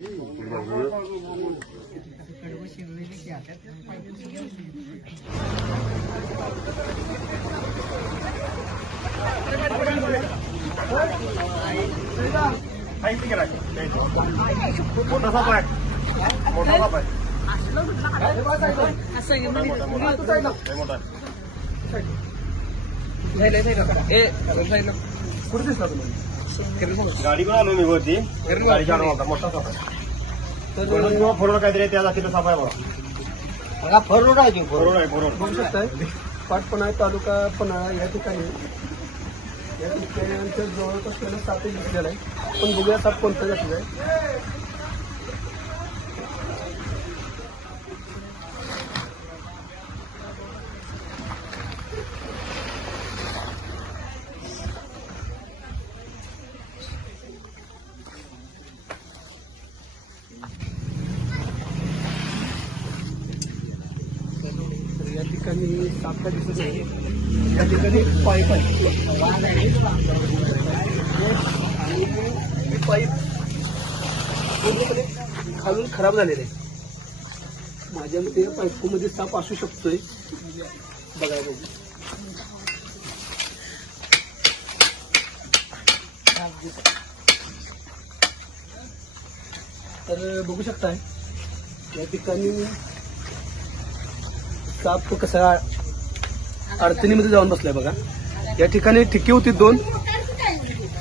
मोठा साप आहे, मोठा साप आहे. कुठे दिसला तुम्हाला? गाडीकडून आलो मी वरती, गाडीच्या होता मोठा साप आहे. फोरवर काहीतरी त्या जातीचा साप आहे बघा. फरोड आहे फोरवर आहे, फोरवर. बघू शकताय पाटपणा तालुका पन्हाळा या ठिकाणी आमच्या जवळच असलेला साप एक दिसलेला आहे. पण बघूया साप कोणता जातीचा आहे. या ठिकाणी साप काय दिसत नाही. या ठिकाणी पाईप आहे आणि पाईप पूर्णपणे खालून खराब झालेले आहे. माझ्या मते या पाईपमध्ये साप असू शकतोय. बघायला बघू. तर बघू शकताय या ठिकाणी साप कसा अडचणीमध्ये जाऊन बसलाय बघा. या ठिकाणी ठिकी होती 2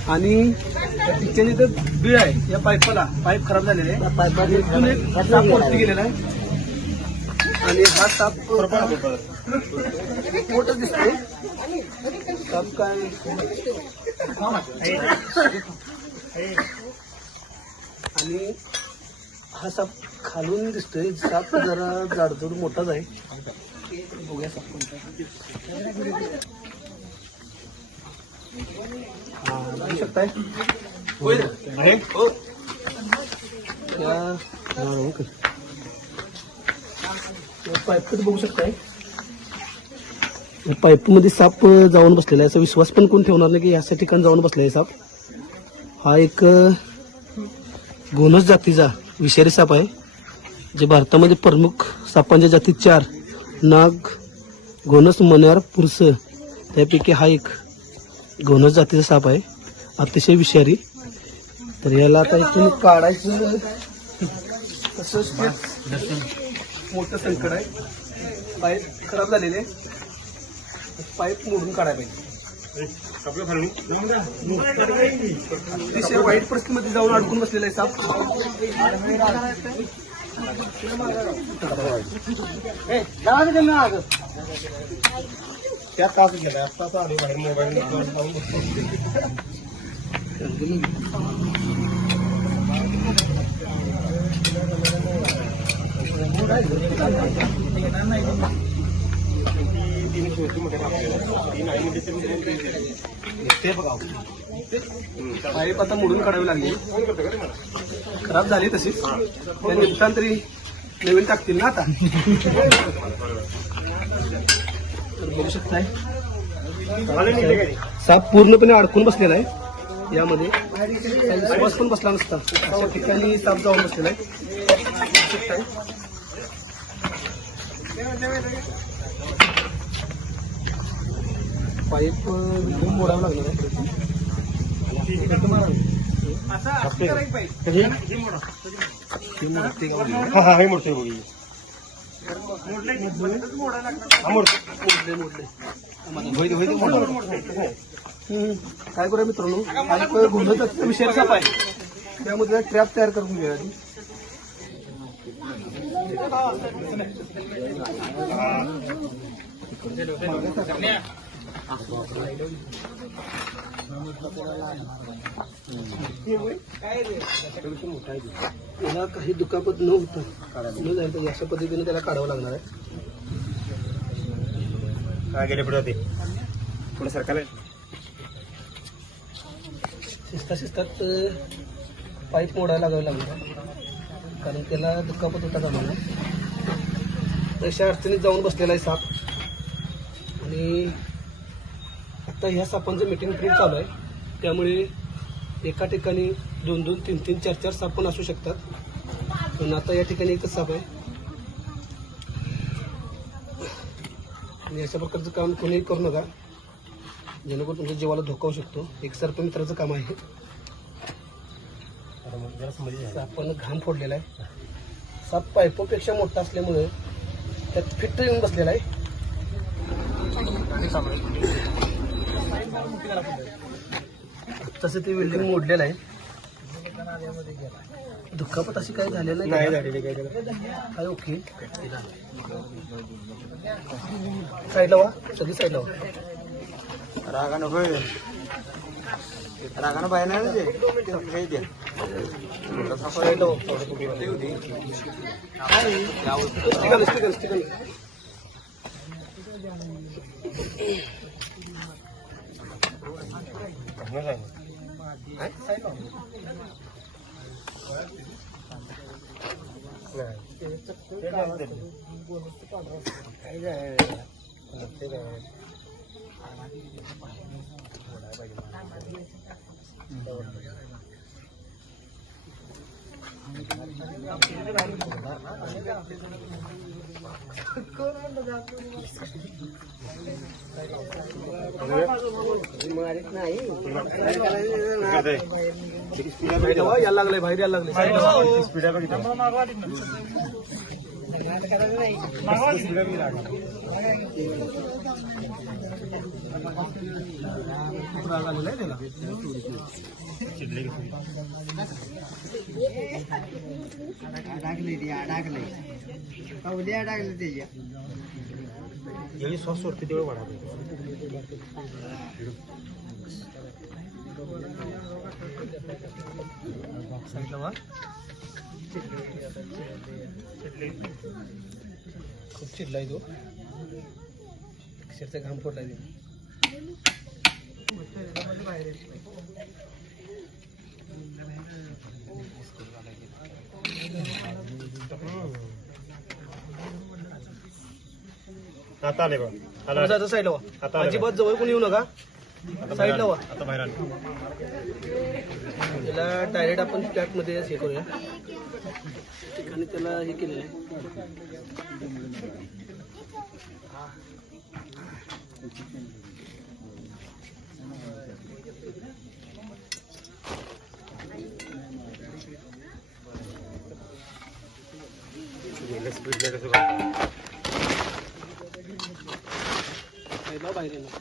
आणि या ठिकाणी तर बीळ आहे. या पाईपाला पाईप खराब झालेला आहे. इथून एक साप वरती गेलेला आहे आणि हा साप मोठा दिसतोय. साप काय आणि हा साप खालून दिसतोय. साप जरा जाडजूड मोठाच आहे. बघूया साप कोणता. हा बघू शकताय पाईप बघू शकताय. पाईप मध्ये साप जाऊन बसलेला आहे. असा विश्वास पण कोण ठेवणार नाही की याच्या ठिकाणी जाऊन बसलेला साप. हा एक घोणस जातीचा विषारी साप आहे. जे भारतामध्ये प्रमुख सापांच्या जाती 4 नाग, घोणस, मण्यार, पुरस त्यापैकी हा एक घोणस जातीचा साप आहे. अतिशय विषारी. तर याला आता इथून काढायचं तसं मोठं संकट आहे. पाईप खराब झालेले, पाईप मोडून काढायला पाहिजे. अतिशय वाईट परिस्थितीमध्ये जाऊन अडकून बसलेला आहे साप. त्यात तास गेला आत्ताच आली बाहेर मोबाईल पाईप आता मोडून काढावी लागली. खराब झाली तशीच. त्या निमित्तानं तरी नवीन टाकतील ना आता. बघू शकताय साप पूर्णपणे अडकून बसलेला आहे. यामध्ये विश्वास पण बसला नसता. अशा ठिकाणी साप जाऊन बसलेला आहे. पाईप मोडावं लागणार आहे. काय करूया मित्रांनो, घोणस विषय साप आहे. त्यामध्ये ट्रॅप तयार करून घेऊया. याला काही दुखापत न होता न जाईल तर अशा पद्धतीने त्याला काढावं लागणार आहे. काय गेले पुढे होते पुढे सरकारला शिस्तात पाईप मोडायला लागावं लागणार कारण त्याला दुखापत होता जमाना. तशा अडचणीत जाऊन बसलेला आहे साप. आणि आता ह्या सापांचं मीटिंग पिरियड चालू आहे. त्यामुळे एका ठिकाणी 2-2, 3-3, 4-4 साप पण असू शकतात. पण आता या ठिकाणी एकच साप आहे आणि अशा प्रकारचं काम कोणीही करू नका, जेणेकरून तुमच्या जीवाला धोका होऊ शकतो. एक सर्पमित्राचं काम आहे. सापानं घाम फोडलेला आहे. साप पायपोपेक्षा मोठा असल्यामुळे त्यात फिट येऊन बसलेला आहे. तसं ते वेल्डिंग मोडलेलं आहे. दुखापत अशी काही झालेलं नाही. काय ओके. साईडला वा, सगळी साईडला वा. रागानं बाहेर नाही साईडला वा. यायला लागलंय, बाहेर यायला लागले. राग आलेला आहे त्याला. जेवढी सॉस सोडते तेवढं वाढा. साईडला वा. खूप चिडलाय तो. अक्षरचा घाम फोडलाय तो. आता आले बघ. साईडला वा. अजिबात जवळ कोणी येऊ नका. साईडला वा. आता बाहेर आले. त्याला डायरेक्ट आपण फ्लॅटमध्ये हे करूया. ठिकाणी त्याला हे केलेलं आहे. बाहेर येणार.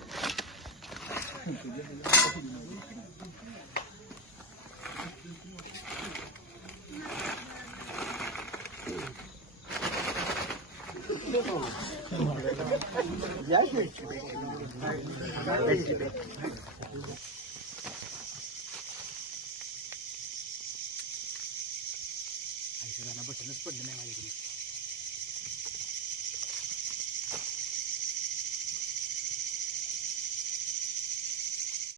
बटनच पडलं नाही माझ्याकडे.